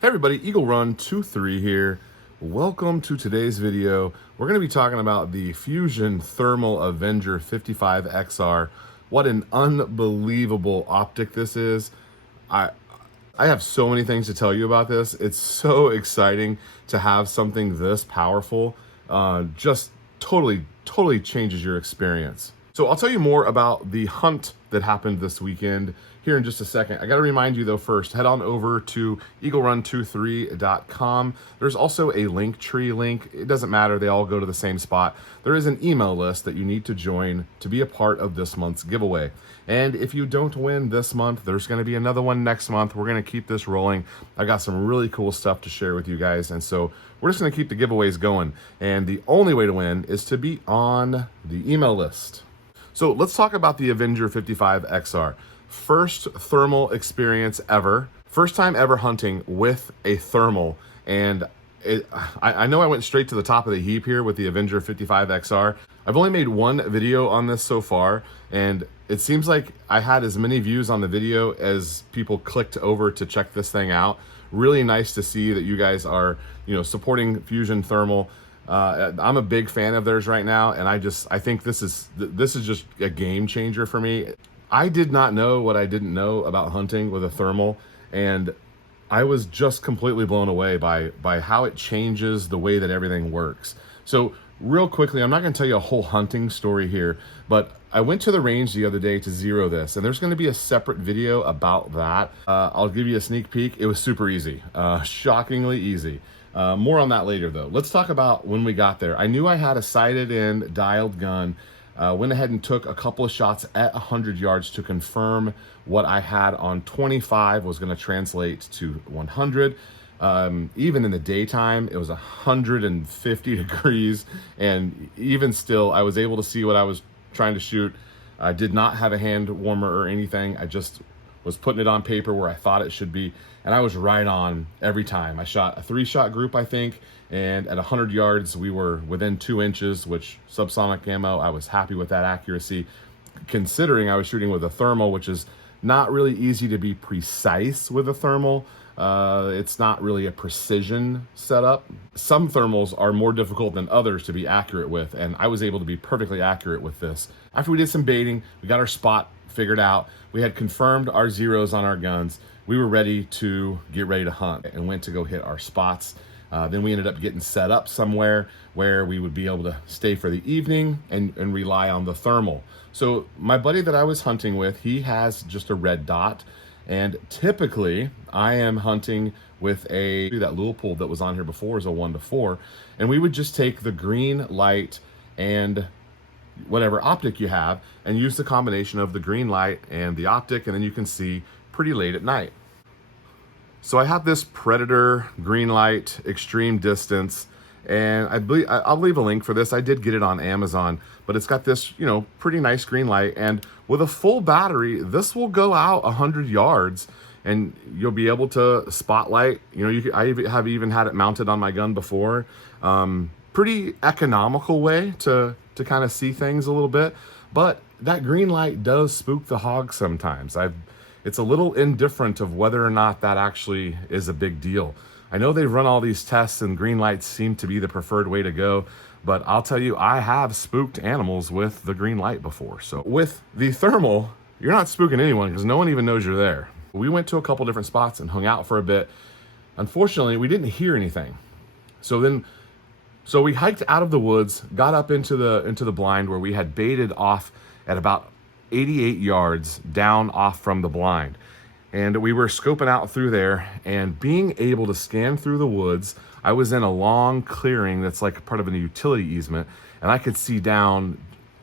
Hey everybody, Eagle Run 23 here. Welcome to today's video. We're going to be talking about the Fusion Thermal Avenger 55XR. What an unbelievable optic this is. I have so many things to tell you about this. It's so exciting to have something this powerful. Just totally changes your experience. So I'll tell you more about the hunt that happened this weekend here in just a second. I got to remind you though first, head on over to eaglerun23.com. There's also a Linktree link. It doesn't matter, they all go to the same spot. There is an email list that you need to join to be a part of this month's giveaway. And if you don't win this month, there's going to be another one next month. We're going to keep this rolling. I got some really cool stuff to share with you guys. And so we're just going to keep the giveaways going. And the only way to win is to be on the email list. So let's talk about the Avenger 55XR. First thermal experience ever. First time ever hunting with a thermal. And I know I went straight to the top of the heap here with the Avenger 55XR. I've only made one video on this so far, and it seems like I had as many views on the video as people clicked over to check this thing out. Really nice to see that you guys are, supporting Fusion Thermal. I'm a big fan of theirs right now, and I think this is just a game changer for me. I did not know what I didn't know about hunting with a thermal, and I was just completely blown away by how it changes the way that everything works. So real quickly, I'm not going to tell you a whole hunting story here, but I went to the range the other day to zero this, and there's going to be a separate video about that. I'll give you a sneak peek. It was super easy, shockingly easy. More on that later though. Let's talk about when we got there. I knew I had a sighted in dialed gun. Went ahead and took a couple of shots at 100 yards to confirm what I had on 25 was going to translate to 100. Even in the daytime, it was 150 degrees, and even still, I was able to see what I was trying to shoot. I did not have a hand warmer or anything. I just was putting it on paper where I thought it should be, and I was right on every time. I shot a 3-shot group, I think, and at 100 yards, we were within 2 inches, which subsonic ammo, I was happy with that accuracy, considering I was shooting with a thermal, which is not really easy to be precise with a thermal. It's not really a precision setup. Some thermals are more difficult than others to be accurate with, and I was able to be perfectly accurate with this. After we did some baiting, we got our spot figured out. We had confirmed our zeros on our guns. We were ready to get ready to hunt and went to go hit our spots. Then we ended up getting set up somewhere where we would be able to stay for the evening and rely on the thermal. So my buddy that I was hunting with, he has just a red dot. And typically I am hunting with that Leupold that was on here before is a 1-4. And we would just take the green light and whatever optic you have and use the combination of the green light and the optic, and then you can see pretty late at night. So I have this Predator green light extreme distance, and I'll leave a link for this. I did get it on Amazon, but it's got this, pretty nice green light, and with a full battery, this will go out 100 yards and you'll be able to spotlight. I have even had it mounted on my gun before. Pretty economical way to kind of see things a little bit, but that green light does spook the hog sometimes. It's a little indifferent of whether or not that actually is a big deal. I know they've run all these tests and green lights seem to be the preferred way to go, but I'll tell you, I have spooked animals with the green light before. So with the thermal, you're not spooking anyone because no one even knows you're there. We went to a couple different spots and hung out for a bit. Unfortunately, we didn't hear anything. So we hiked out of the woods, got up into the blind where we had baited off at about 88 yards down off from the blind. And we were scoping out through there, and being able to scan through the woods, I was in a long clearing that's like part of a utility easement, and I could see down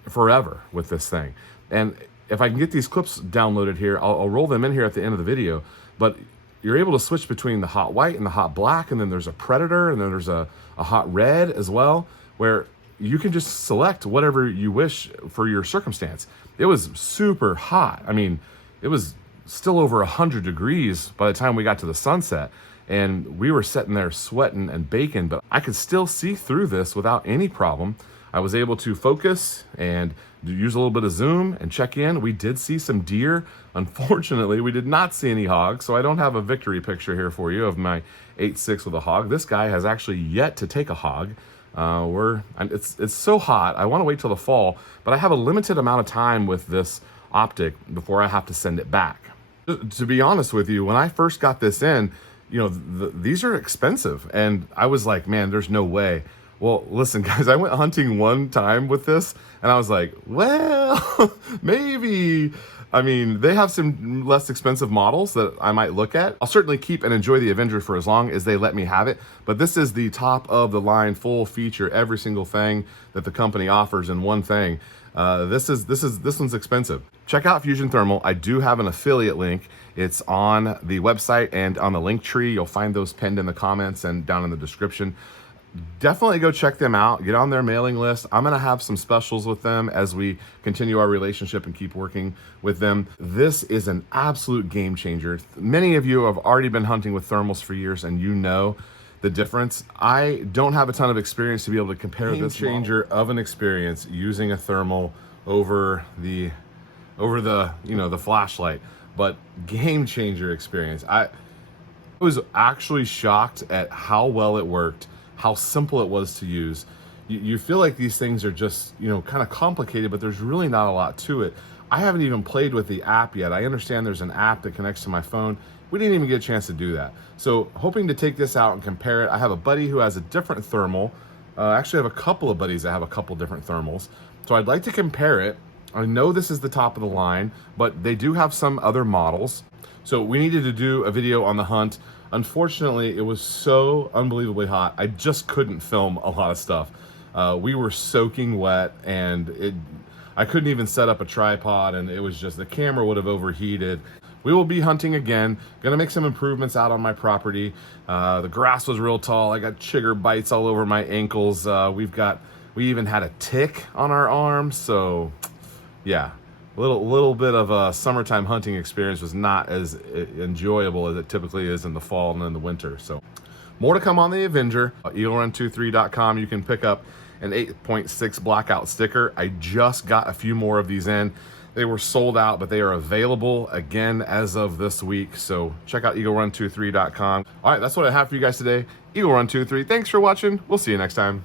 forever with this thing. And if I can get these clips downloaded here, I'll roll them in here at the end of the video, but you're able to switch between the hot white and the hot black, and then there's a Predator, and then there's a hot red as well, where you can just select whatever you wish for your circumstance. It was super hot. I mean, it was still over 100 degrees by the time we got to the sunset, and we were sitting there sweating and baking, but I could still see through this without any problem. I was able to focus and use a little bit of zoom and check in. We did see some deer. Unfortunately, we did not see any hogs, so I don't have a victory picture here for you of my 8.6 with a hog. This guy has actually yet to take a hog. It's so hot. I want to wait till the fall, but I have a limited amount of time with this optic before I have to send it back. To be honest with you, when I first got this in, you know, these are expensive, and I was like, man, there's no way. Well, listen, guys, I went hunting one time with this, and I was like, well, maybe. I mean, they have some less expensive models that I might look at. I'll certainly keep and enjoy the Avenger for as long as they let me have it, but this is the top of the line, full feature, every single thing that the company offers in one thing. This one's expensive. Check out Fusion Thermal. I do have an affiliate link. It's on the website and on the link tree. You'll find those pinned in the comments and down in the description. Definitely go check them out. Get on their mailing list. I'm going to have some specials with them as we continue our relationship and keep working with them. This is an absolute game changer. Many of you have already been hunting with thermals for years, and you know the difference. I don't have a ton of experience to be able to compare this changer of an experience using a thermal over the the flashlight, but game changer experience. I was actually shocked at how well it worked, how simple it was to use. You feel like these things are just, kind of complicated, but there's really not a lot to it. I haven't even played with the app yet. I understand there's an app that connects to my phone. We didn't even get a chance to do that. So hoping to take this out and compare it. I have a buddy who has a different thermal. Actually, I have a couple of buddies that have a couple different thermals. So I'd like to compare it. I know this is the top of the line, but they do have some other models. So we needed to do a video on the hunt. Unfortunately, it was so unbelievably hot. I just couldn't film a lot of stuff. We were soaking wet, and I couldn't even set up a tripod, and it was just, the camera would have overheated. We will be hunting again. Gonna make some improvements out on my property. The grass was real tall. I got chigger bites all over my ankles. We even had a tick on our arms. So yeah, a little bit of a summertime hunting experience was not as enjoyable as it typically is in the fall and in the winter. So more to come on the Avenger. EagleRun23.com. You can pick up an 8.6 blackout sticker. I just got a few more of these in. They were sold out, but they are available again as of this week. So check out EagleRun23.com. All right, that's what I have for you guys today. EagleRun23, thanks for watching. We'll see you next time.